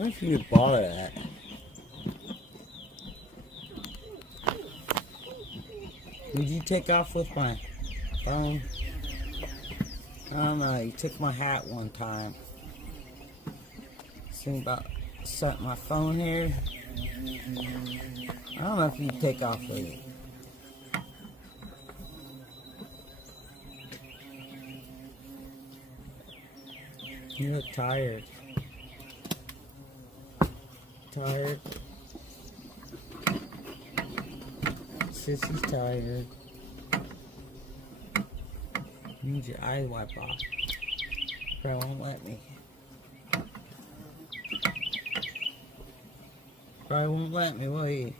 What if you would bother that? Would you take off with my phone? I don't know, you took my hat one time. Think about setting my phone here. I don't know if you'd take off with it. You look tired. Tired. Sissy's tired. You need your eye wipe off. Probably won't let me. Probably won't let me, will you?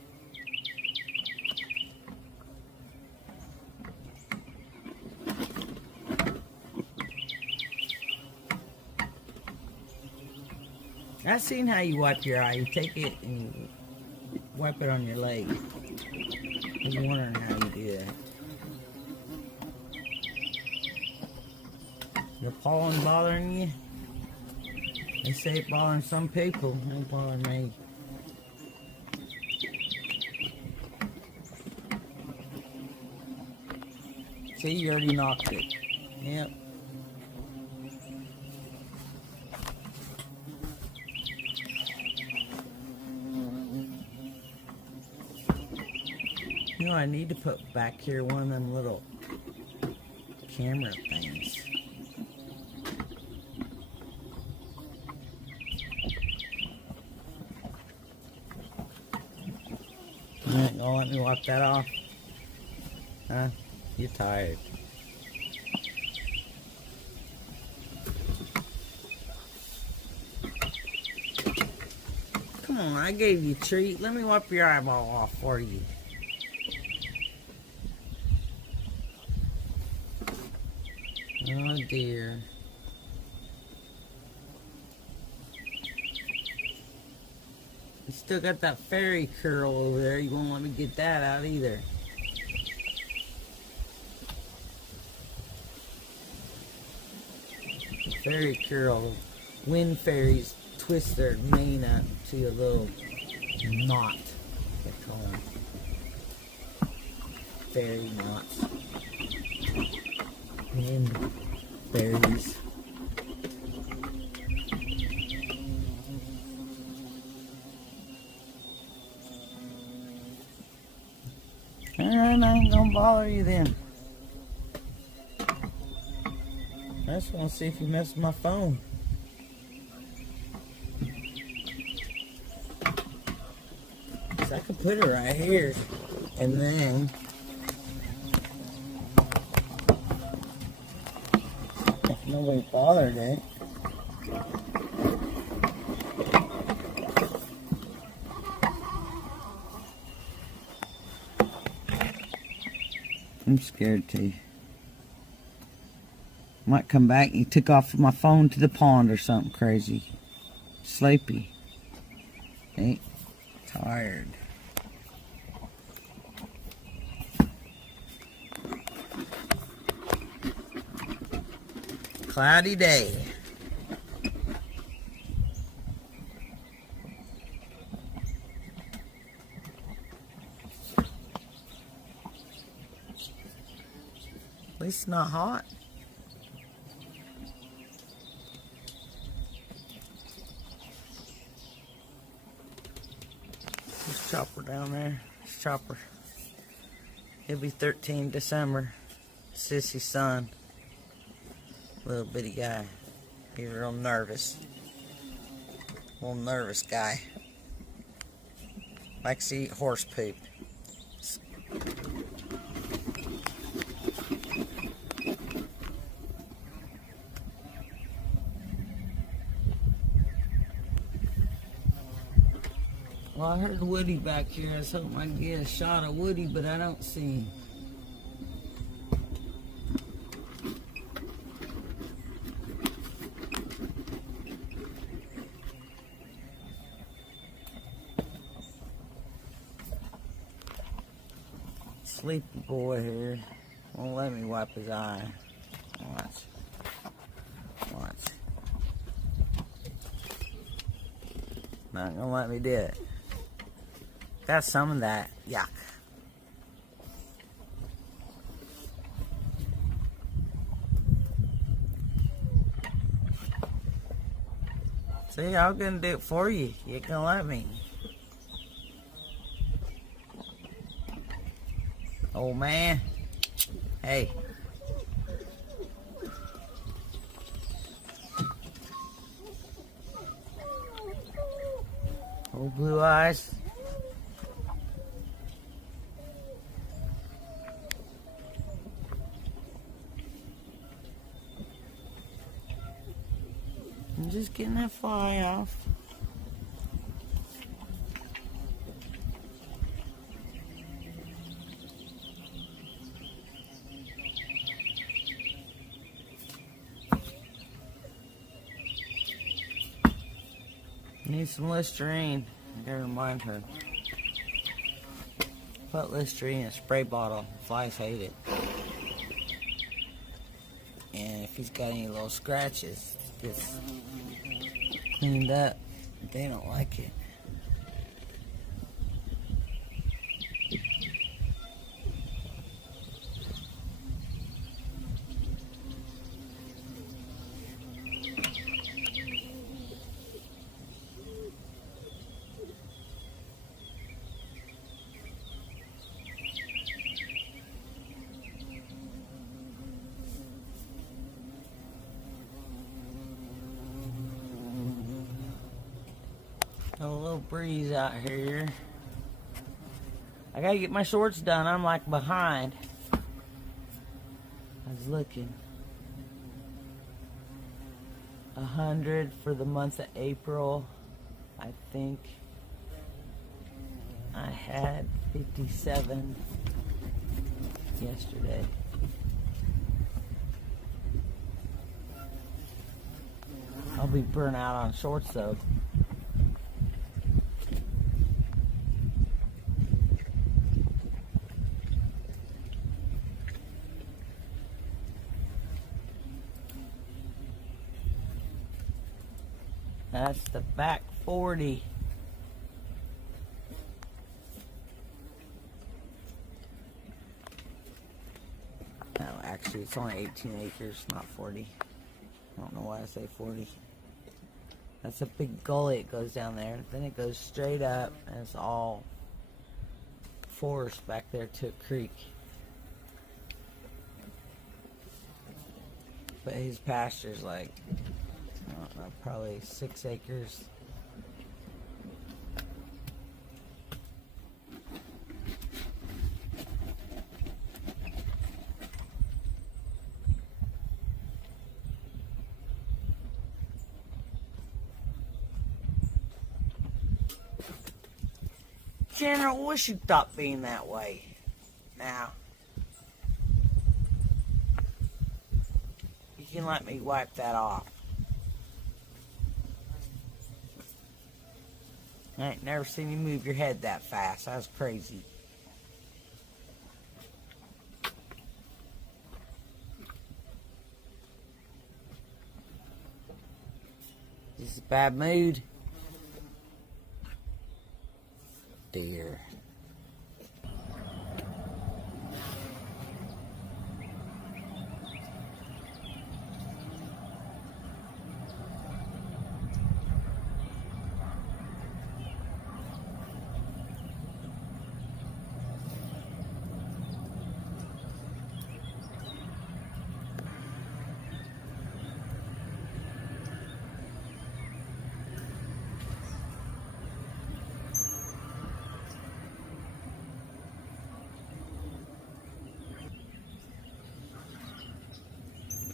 I've seen how you wipe your eye. You take it and you wipe it on your leg. I was wondering how you do that. Your pollen bothering you? They say it bothering some people. It ain't bothering me. See, you already knocked it. Yep. You know, I need to put back here one of them little camera things. You ain't gonna let me wipe that off? Huh? You're tired. Come on, I gave you a treat. Let me wipe your eyeball off for you. Oh dear. You still got that fairy curl over there. You won't let me get that out either. Fairy curl. Wind fairies twist their mane up to a little knot. They call them fairy knots. Wind fairies. Alright, I ain't gonna bother you then. I just want to see if you messed with my phone. So I could put it right here, and then if nobody bothered it. I'm scared too. Might come back and he took off with my phone to the pond or something crazy. Sleepy. Ain't tired. Cloudy day. At least it's not hot. This Chopper down there. This Chopper. He'll be 13 December. Sissy's son. Little bitty guy. He's real nervous. Little nervous guy. Likes to eat horse poop. Well, I heard Woody back here. I was hoping I'd get a shot of Woody, but I don't see him. Sleepy boy here. Won't let me wipe his eye. Watch. Watch. Not gonna let me do it. Got some of that. Yuck. See, I'm gonna do it for you. You ain't gonna let me. Old man. Hey. Old Blue Eyes. I'm just getting that fly off. Need some Listerine. I gotta remind her. Put Listerine in a spray bottle. Flies hate it. And if he's got any little scratches, it's cleaned up. They don't like it. A little breeze out here. I gotta get my shorts done. I'm like behind. I was looking. 100 for the month of April. I think I had 57 yesterday. I'll be burnt out on shorts though. That's the back 40. No, actually it's only 18 acres, not 40. I don't know why I say 40. That's a big gully it goes down there. Then it goes straight up and it's all forest back there to a creek. But his pasture's like, I don't know, probably 6 acres. General, wish you'd stop being that way. Now, you can let me wipe that off. I ain't never seen you move your head that fast. That was crazy. This is a bad mood. Dear.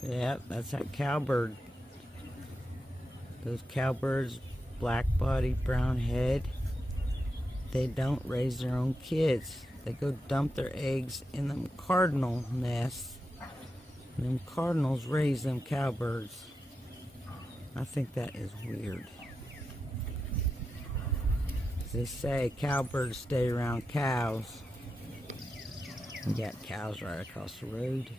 Yep, that's that cowbird. Those cowbirds, black body, brown head, they don't raise their own kids. They go dump their eggs in them cardinal nests. And them cardinals raise them cowbirds. I think that is weird. They say cowbirds stay around cows. You got cows right across the road.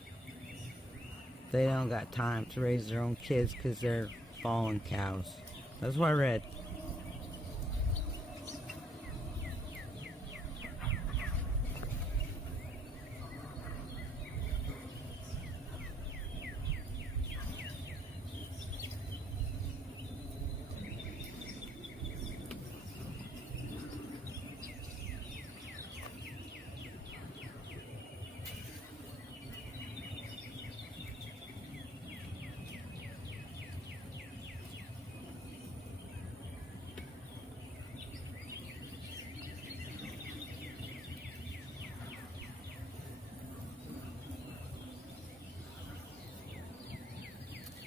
They don't got time to raise their own kids because they're fallen cows. That's what I read.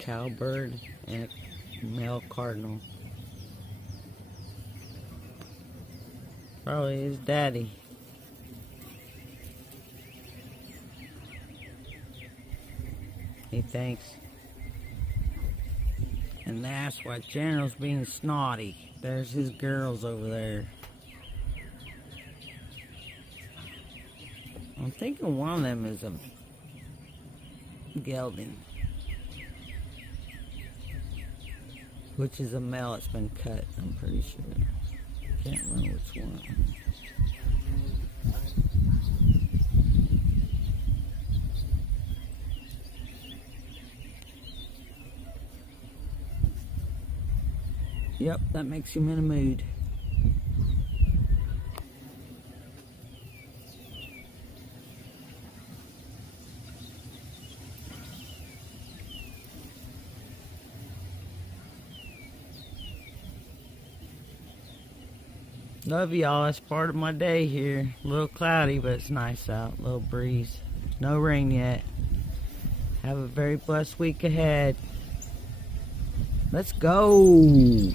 cowbird and a male cardinal. Probably his daddy. He thinks. And that's why General's being snotty. There's his girls over there. I'm thinking one of them is a gelding, which is a male that's been cut, I'm pretty sure. Can't remember which one. Yep, that makes him in a mood. Love y'all. It's part of my day here. A little cloudy, but it's nice out. A little breeze. No rain yet. Have a very blessed week ahead. Let's go.